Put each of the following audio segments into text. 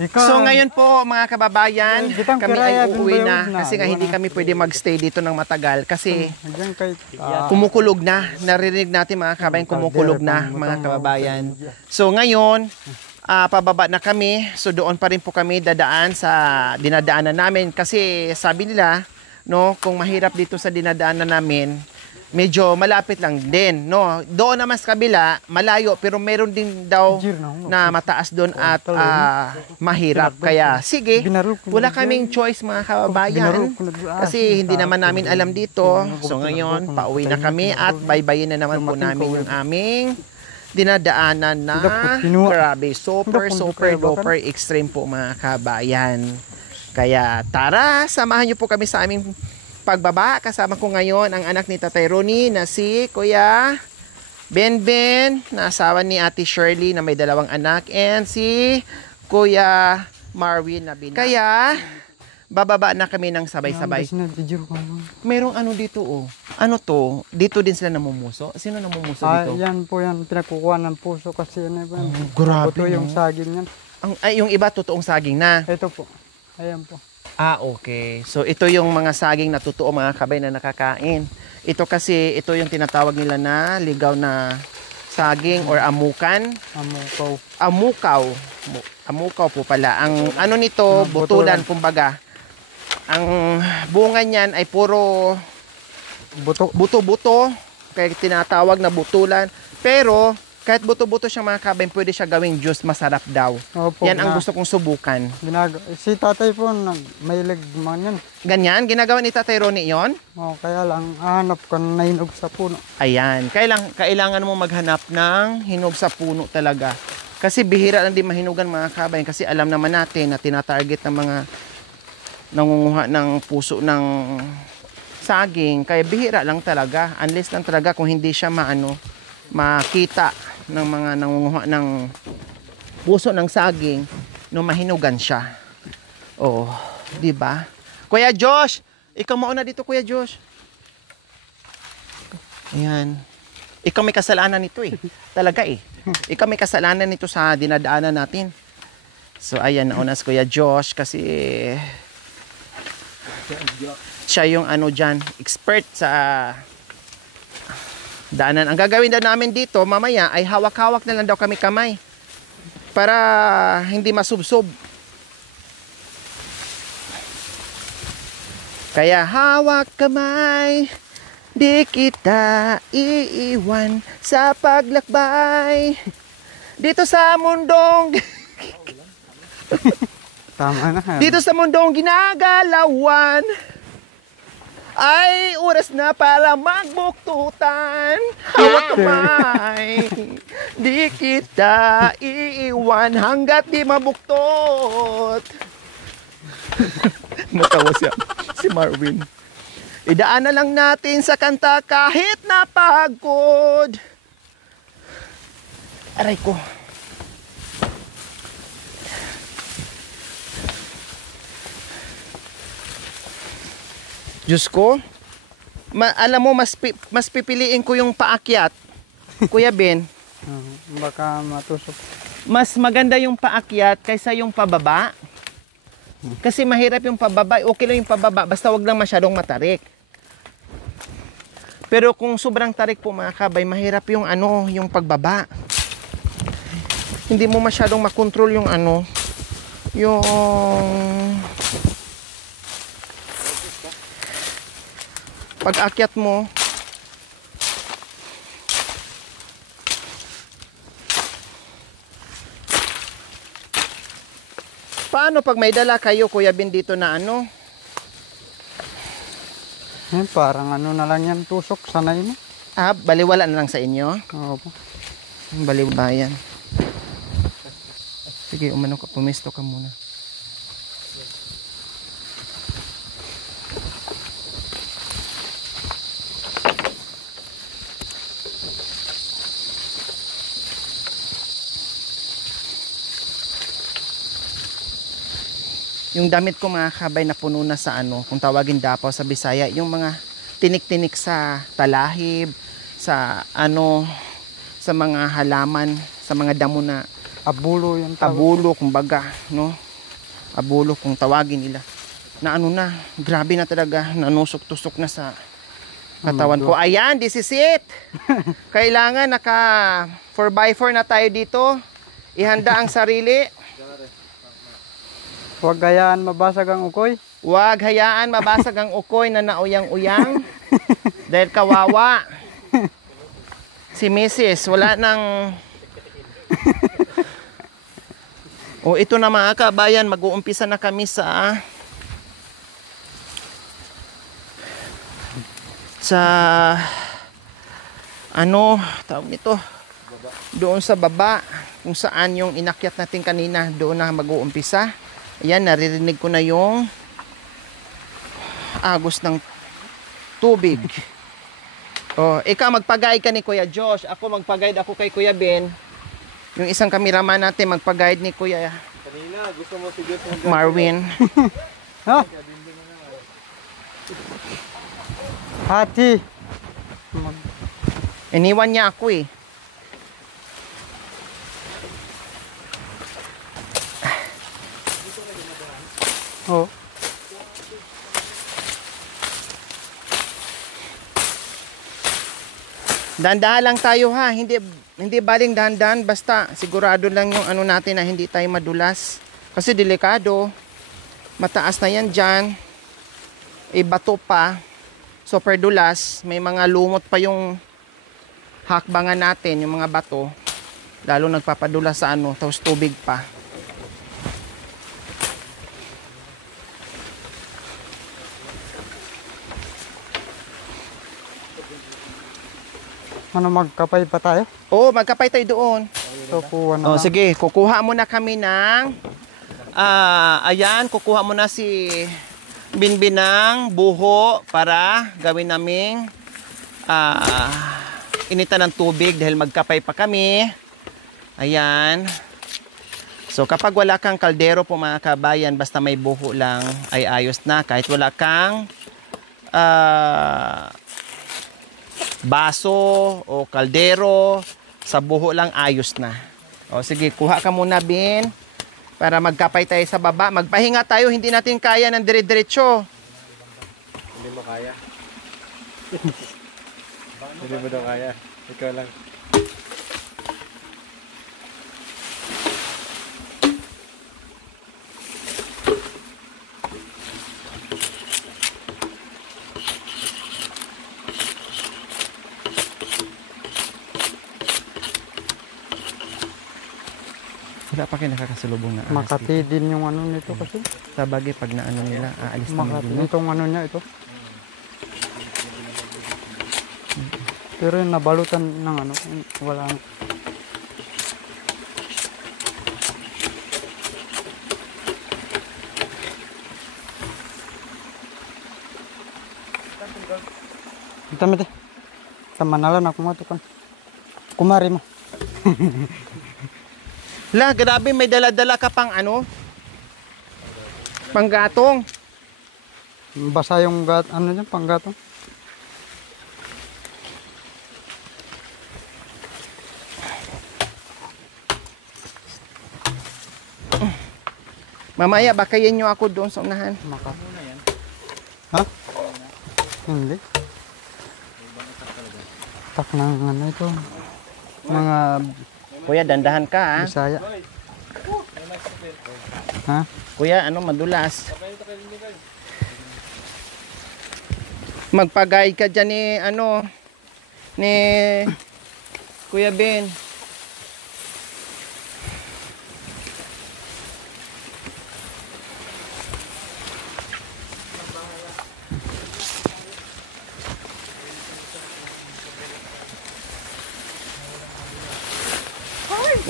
So ngayon po mga kababayan, kami ay uuwi na kasi nga hindi kami pwede magstay dito ng matagal kasi kumukulog na. Narinig natin mga kababayan, kumukulog na mga kababayan. So ngayon, pababa na kami. So doon pa rin po kami dadaan sa dinadaanan namin kasi sabi nila, no, kung mahirap dito sa dinadaanan namin, medyo malapit lang din, no. Doon naman sa kabila, malayo pero meron din daw na mataas doon at mahirap. Kaya sige, wala kaming choice mga kababayan kasi hindi naman namin alam dito. So ngayon, pauwi na kami at baybayin na naman po namin yung aming dinadaanan na grabe, super duper extreme po mga kababayan. Kaya tara, samahan niyo po kami sa aming pagbaba. Kasama ko ngayon ang anak ni Tatay Ronnie na si Kuya Benben, na asawa ni Ate Shirley na may 2 anak, and si Kuya Marwin na binata. Kaya bababa na kami ng sabay-sabay. Merong ano dito oh. Ano to? Dito din sila namumuso? Sino namumuso dito? Yan po yan. Pinagkukuha ng puso kasi yan. Grabe. Ito yung saging yan. Yung iba totoong saging na. Ito po. Ayan po. Okay. So, ito yung mga saging na totoo mga kabay na nakakain. Ito kasi, ito yung tinatawag nila na ligaw na saging or amukan. Amukaw. Amukaw. Amukaw po pala. Ang ano nito, butulan kumbaga. Ang bunga niyan ay puro buto-buto. Kaya tinatawag na butulan. Pero, kahit buto-buto siya mga kabay, pwede siya gawing juice, masarap daw. Opo, yan ang gusto kong subukan. Si tatay po, may leg man yan. Ganyan? Ginagawa ni Tatay Ronnie yon? Kaya lang, hanap ko na hinog sa puno. Ayan. Kailangan mo maghanap ng hinog sa puno talaga. Kasi bihira lang din mahinugan mga kabay. Kasi alam naman natin na tinatarget ng mga nangunguha ng puso ng saging. Kaya bihira lang talaga. Unless lang talaga kung hindi siya makita ng mga nangunguha ng puso ng saging no mahinugan siya. Oh, di ba? Kuya Josh, ikaw mauna dito Kuya Josh. Ayan. Ikaw may kasalanan nito eh. Talaga eh. Ikaw may kasalanan nito sa dinadaanan natin. So ayan, nauna si Kuya Josh kasi siya yung ano dyan, expert sa daanan. Ang gagawin daw namin dito mamaya ay hawak-hawak na lang daw kami kamay para hindi masubsob. Kaya hawak kamay, di kita iiwan sa paglakbay dito sa mundong Tama na. dito sa mundong ginagalawan. Ay, oras na para magbuktutan. Hawak kamay, di kita iiwan hanggat di mabuktot. Natawa siya, si Marwin. Idaan na lang natin sa kanta kahit napagod. Aray ko. Diyos ko, alam mo, mas pipiliin ko yung paakyat, Kuya Ben. Baka matusok. Mas maganda yung paakyat kaysa yung pababa. Kasi mahirap yung pababa. Okay lang yung pababa, basta wag lang masyadong matarik. Pero kung sobrang tarik po mga kabay, mahirap yung yung pagbaba. Hindi mo masyadong makontrol yung yung pag-akyat mo. Paano pag may dala kayo, Kuya Ben, dito na Parang na lang yan, tusok, sanay na. Baliwala na lang sa inyo? Opo. Baliwala yan. Sige, pumisto ka muna. Yung damit ko mga kabay na puno na sa kung tawagin Dapaw sa Bisaya, yung mga tinik-tinik sa talahib, sa sa mga halaman, sa mga damo na abulo yan. Abulo kumbaga, no? abulo kung tawagin nila. Na ano na, grabe na talaga, nanusok-tusok na sa katawan ko. Ayan, this is it. Kailangan naka 4x4 na tayo dito. Ihanda ang sarili. Huwag hayaan mabasag ang ukoy. Huwag hayaan mabasag ang ukoy na nauyang-uyang. Dahil kawawa. Si Mrs. wala nang... O ito na mga kabayan, mag-uumpisa na kami sa ano tawag nito, doon sa baba kung saan yung inakyat natin kanina, doon na mag-uumpisa. Ayan, naririnig ko na yung agos ng tubig. Oh, ikaw magpag-guide ka ni Kuya Josh, ako magpag-guide ako kay Kuya Ben. Yung isang kameraman natin magpag-guide ni Kuya Kanina, gusto mo si Jeff Marvin. Ha? Hati. Iniwan niya ako eh. Oh. Dahan-dahan lang tayo ha, hindi baling dahan-dahan, basta sigurado lang yung ano natin na hindi tayo madulas. Kasi delikado, mataas na yan dyan, bato pa, super dulas, may mga lumot pa yung hakbangan natin, yung mga bato, lalo nagpapadulas sa ano, tapos tubig pa. Ano, magkapay pa tayo? Oo, magkapay tayo doon. So, kuha na Oh, lang. sige, kukuha muna kami ng ayan, kukuha muna si Binbin ng buho para gawin naming initan ng tubig dahil magkapay pa kami. Ayan. So kapag wala kang kaldero po mga kabayan, basta may buho lang ay ayos na. Kahit wala kang baso o kaldero, sa buho lang ayos na. O sige, kuha ka muna Bin para magkapay tayo sa baba. Magpahinga tayo, hindi natin kaya ng dire-diretso. Hindi mo kaya. Hindi mo daw kaya. Ikaw lang. Wala pa kayo nakakasalubong na alas Makati din yung ano nito kasi. dito. Sa bagay, pag naano nila, aalis na Makati nila. itong ano niya ito. Pero yung nabalutan ng ano, wala na. Tama manalan ako mo tukon. Kumari mo. La, grabe, may dala-dala ka pang ano? Panggatong. Basa yung ano niya, panggatong. Mamaya, bakayin nyo ako doon sa unahan. Maka. Ha? Hindi. Tak ng ano ito. Mga Kuya, dandahan ka ha. Bisaya. Ha? Kuya, ano, madulas. Magpag-guide ka dyan ni, ano, ni Kuya Ben.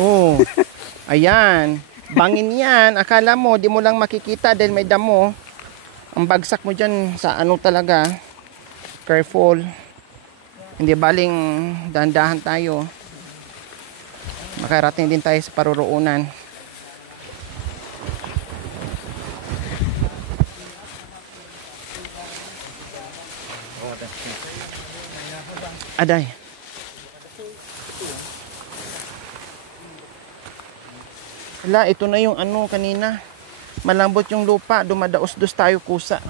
Oh, ayan. Bangin yan. Akala mo, di mo lang makikita dahil may damo. Ang bagsak mo dyan sa ano talaga. Careful. Hindi baling dahan-dahan tayo. Makarating din tayo sa paruroonan. Aday. Wala, ito na yung ano kanina. Malambot yung lupa, dumadaos-dos tayo kusa.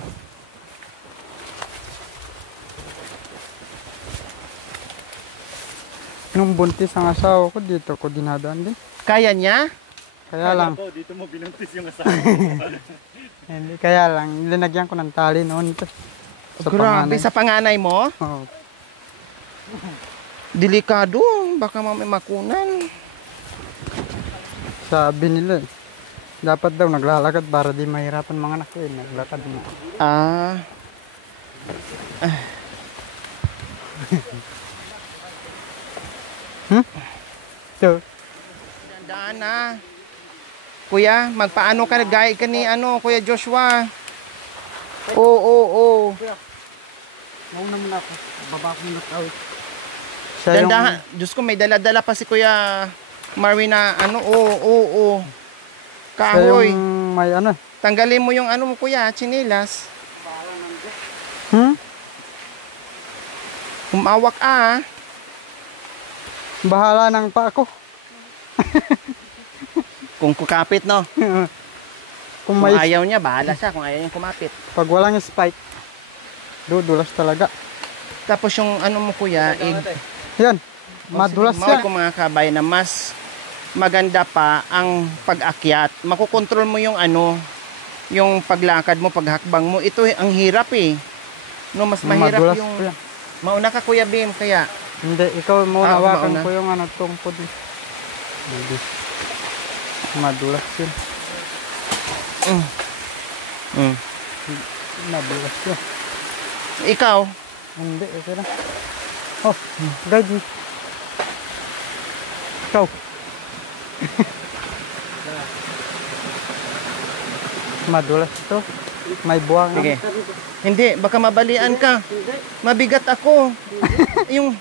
Nung buntis ang asawa ko, dito ko dinadaan din. Kaya niya? Kaya lang, Dito mo binuntis yung asawa. hindi, kaya lang, linagyan ko ng tali noon ito. Sa Grabe, panganay. sa panganay mo? Oo. Delikado, baka may makunan. Sabi nila, dapat daw naglalakad para di mahirapan mga anak ko eh. Naglakad mo. Ah. So, Dandaan na. Kuya, magpaano ka, gaya ka ni Kuya Joshua. Oo. mauna muna ako. Baba ko muna tawid. Siya Dandahan. Diyos ko, may dala-dala pa si Kuya Marvin na oo. Siya Kahoy. yung may ano. Tanggalin mo yung mo kuya, chinilas. Umawak Bahala ng pa ako. Kung kukapit no. Kung Kung may, ayaw niya, bahala siya. Kung ayaw niya kumapit. pag walang spike, dudulas talaga. Tapos yung mo kuya, Yan, madulas Mawag yan. ko mga kabay na mas maganda pa ang pag-akyat. Makokontrol mo yung yung paglakad mo, paghakbang mo. Ito ang hirap eh. No, mas mahirap Madulas yung... po yan. Mauna ka Kuya Bim, kaya... Hindi, ikaw muna hawakan mauna. ko yung tungkod. Hindi. Madulas yun. Madulas yun. Ikaw, Hindi, okay lang. Oh, guide me. Ikaw. Madulas ito. May buwang. sige. Hindi, baka mabalian ka. Mabigat ako. Yung...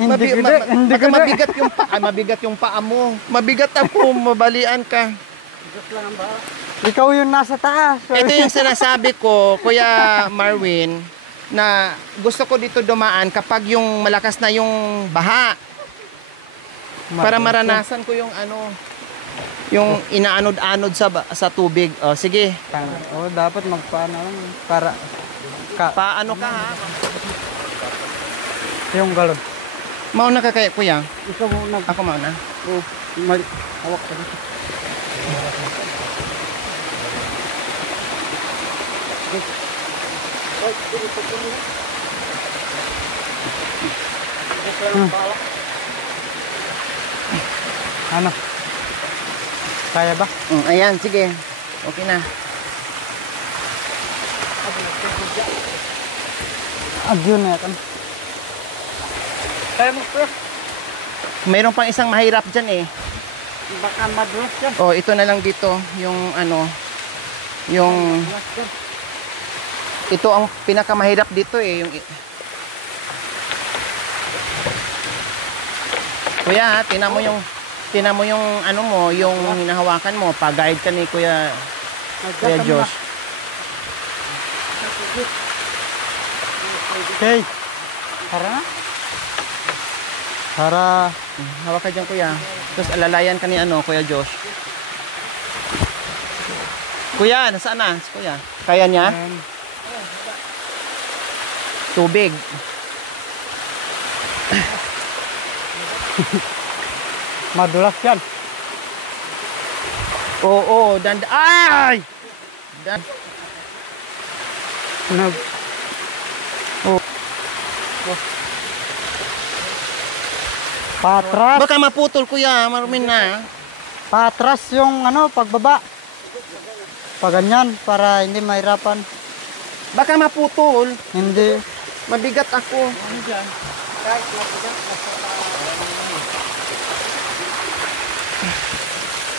Hindi baka ko mabigat yung mabigat yung paa mo. Mabigat ako, mabalian ka. Ikaw yung nasa taas. Ito yung sinasabi ko, Kuya Marvin, na gusto ko dito dumaan kapag yung malakas na yung baha. Para maranasan ko yung yung inaanod-anod sa tubig. O, sige. Oh, dapat magpaano lang para Paano ka ha? yung galon. Mauna ka kaya, Kuya? Ikaw muna. Ako mauna. Oh, mali. Hawak ka dito. Ano? Kaya ba? Ayan, sige. Okay na. Agyon na yan. Kaya mo, bro. Mayroon pang isang mahirap dyan eh. Baka madulas yan. Oh, ito na lang dito. Yung yung... Ito ang pinakamahirap dito eh. Yung... Kuya, tinan mo yung mo, yung hinahawakan mo. Pag-guide ka ni Kuya Josh. Okay. Para na? Para. Hawak ka dyan, Kuya. Tapos alalayan ka ni Kuya Josh. Kuya, nasaan na? Si Kuya. Kaya niya? Tubig. Madulas yan. Oo, ay! Nag. Oh. Patras. Baka maputol, Kuya. Marumin na. Patras yung pagbaba. Paganyan para hindi mahirapan. Baka maputol. Hindi. Mabigat ako.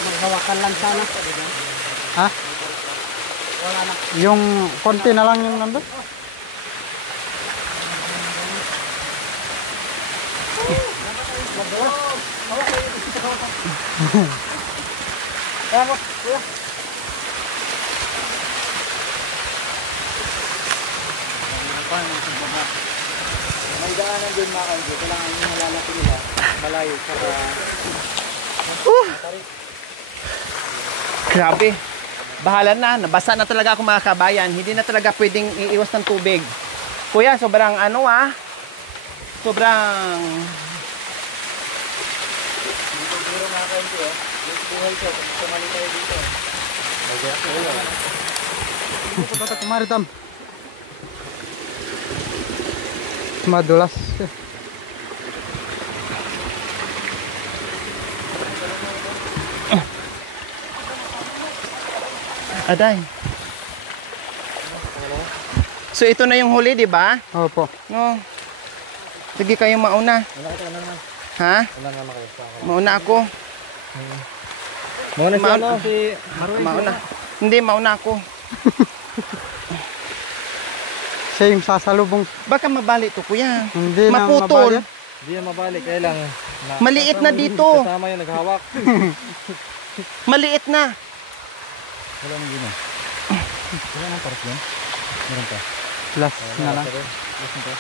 Maghawakan lang sana. Ha? Yung konti na lang yung nandun. May daanan din mga kayo. Kailangan yung malalaki nila. Malayo para... Grabe. Bahala na, nabasa na talaga ako mga kabayan. Hindi na talaga pwedeng iiwas ng tubig. Kuya, sobrang ano sobrang... Dito mga kainti oh. Yung buhay ko, kung sumali tayo dito. Tata kumaritam. Madulas. Aday. So ito na yung huli, di ba? Opo. No. Sige kayong mauna. Wala ka naman. Ha? Wala naman kayo. Mauna ako. Mga Mauna. ano, si Marwin. Mauna. Hindi, mauna ako. Siya yung sasalubong. Baka mabali to, kuya. Hindi na Maputol. mabalik. Hindi na mabalik, kaya lang. Maliit na dito. Kasama yung naghawak. Maliit na. Wala nang gina. Wala nang paras yan. Meron pa. Plus na lang. Listen to.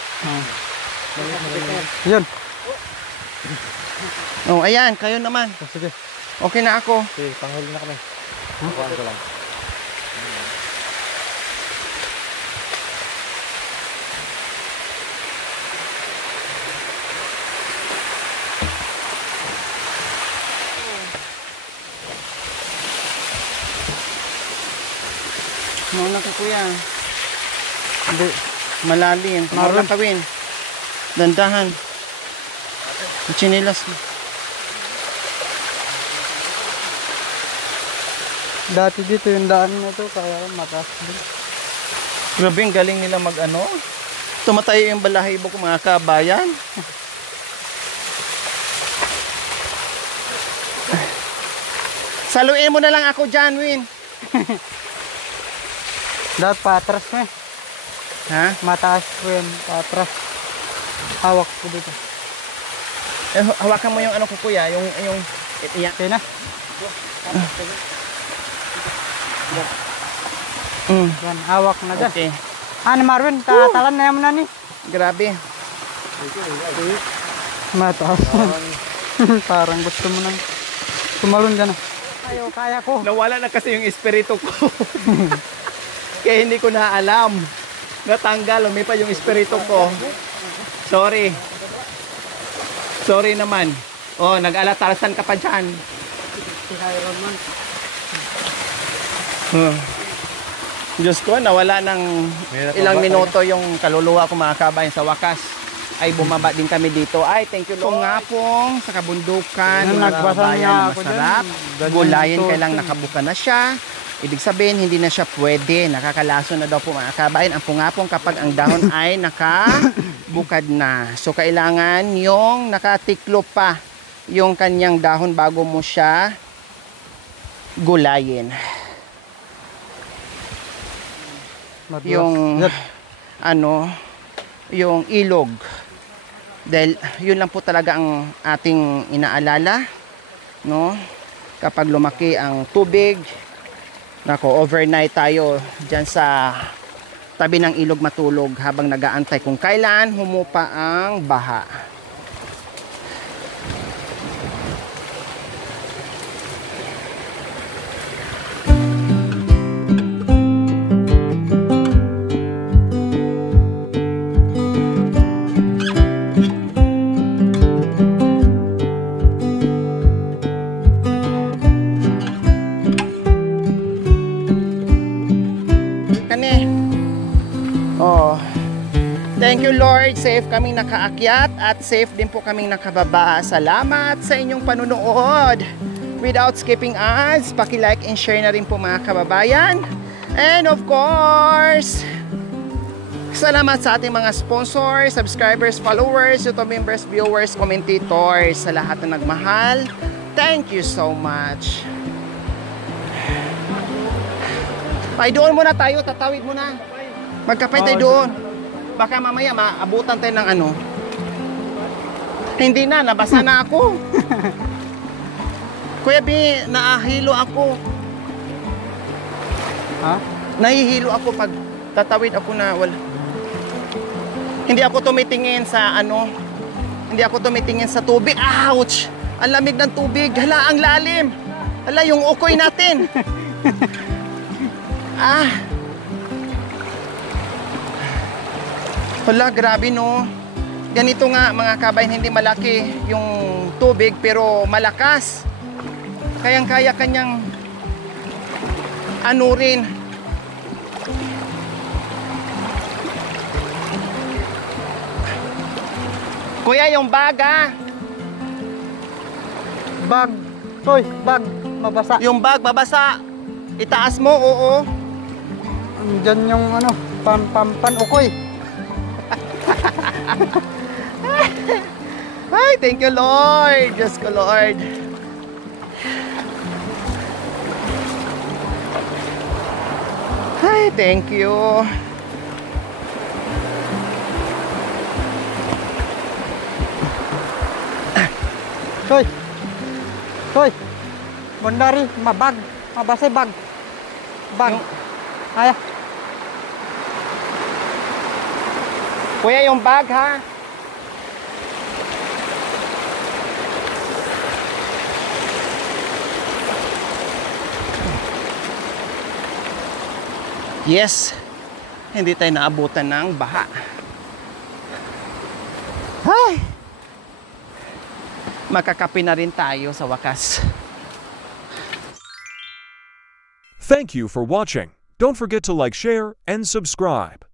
Yun. Oh, ayan, kayo naman. Sige. Okay na ako. Okay, panghuli na kami. Kuhaan ko lang. Mauna ka, kuya. Hindi. Malalim. Mauna ka, Win. Dandahan. Yung chinilas mo. Dati dito yung daan na to, kaya mataas din. Grabe, ang galing nila mag-ano. Tumatayo yung balahibo ko, mga kabayan. Saluin mo na lang ako dyan, Win. Dahil patras mo eh. Ha? Mataas ko yun, patras. Hawak ko dito. Eh, hawakan mo yung ano ko, kuya, yung iya. Okay na? Yan, hawak na dyan. Okay. Ano Marvin, tatalan na yaman na ni. Grabe. Mataas. Parang gusto mo nang tumalon dyan. Kaya ko. Nawala na kasi yung espiritu ko. Kaya hindi ko na alam. Natanggal, lumipa yung espiritu ko. Sorry. Sorry naman. Oh, nag-alatarasan ka pa dyan. Si Hiron man. Diyos ko, nawala ng ilang Mahirap minuto yung kaluluwa ko, mga kabayan. Sa wakas ay bumaba din kami dito. Ay, thank you Lord. Nga pong sa kabundukan, Yan, mga nagbasa kabayan, nga na ako masarap. dyan. Gulayin Ganyan kailang to. nakabuka na siya. Ibig sabihin, hindi na siya pwede. Nakakalaso na daw po, mga kabayan. Ang pungapong kapag ang dahon ay nakabukad na. So, kailangan yung nakatiklop pa yung kanyang dahon bago mo siya gulayin. Madulas. Yung Yan. ano, yung ilog. Dahil yun lang po talaga ang ating inaalala, no? Kapag lumaki ang tubig, nako, overnight tayo diyan sa tabi ng ilog matulog habang nagaantay kung kailan humupa ang baha. Oh. Thank you Lord, safe kaming nakaakyat at safe din po kaming nakababa. Salamat sa inyong panunood. Without skipping ads, paki-like and share na rin po mga kababayan. And of course, salamat sa ating mga sponsors, subscribers, followers, YouTube members, viewers, commentators, sa lahat na nagmahal. Thank you so much. Ay, doon muna tayo, tatawid muna. Magkapay tayo doon. Baka mamaya maabutan tayo ng ano. Hindi na, nabasa na ako. Kuya B, naahilo ako. Ha? Nahihilo ako pag tatawid ako na wala. Hindi ako tumitingin sa ano. Hindi ako tumitingin sa tubig. Ouch! Ang lamig ng tubig. Hala, ang lalim. Hala, yung ukoy natin. Wala, grabe no. Ganito nga mga kabayan, hindi malaki yung tubig pero malakas. Kayang-kaya kanyang anurin. Kuya, yung baga. Bag. Toy, bag. Mabasa. Yung bag, babasa. Itaas mo, oo. Andyan yung ano, pan-ukoy. Ay, thank you, Lord. Diyos ko, Lord. Ay, thank you. Toy. Toy. Bondari, mabag. Mabasa bag. Bag. Aya. Kuya, yung bag, ha? Yes, hindi tayo naabutan ng baha. Ay! Makakape na rin tayo sa wakas. Thank you for watching. Don't forget to like, share, and subscribe.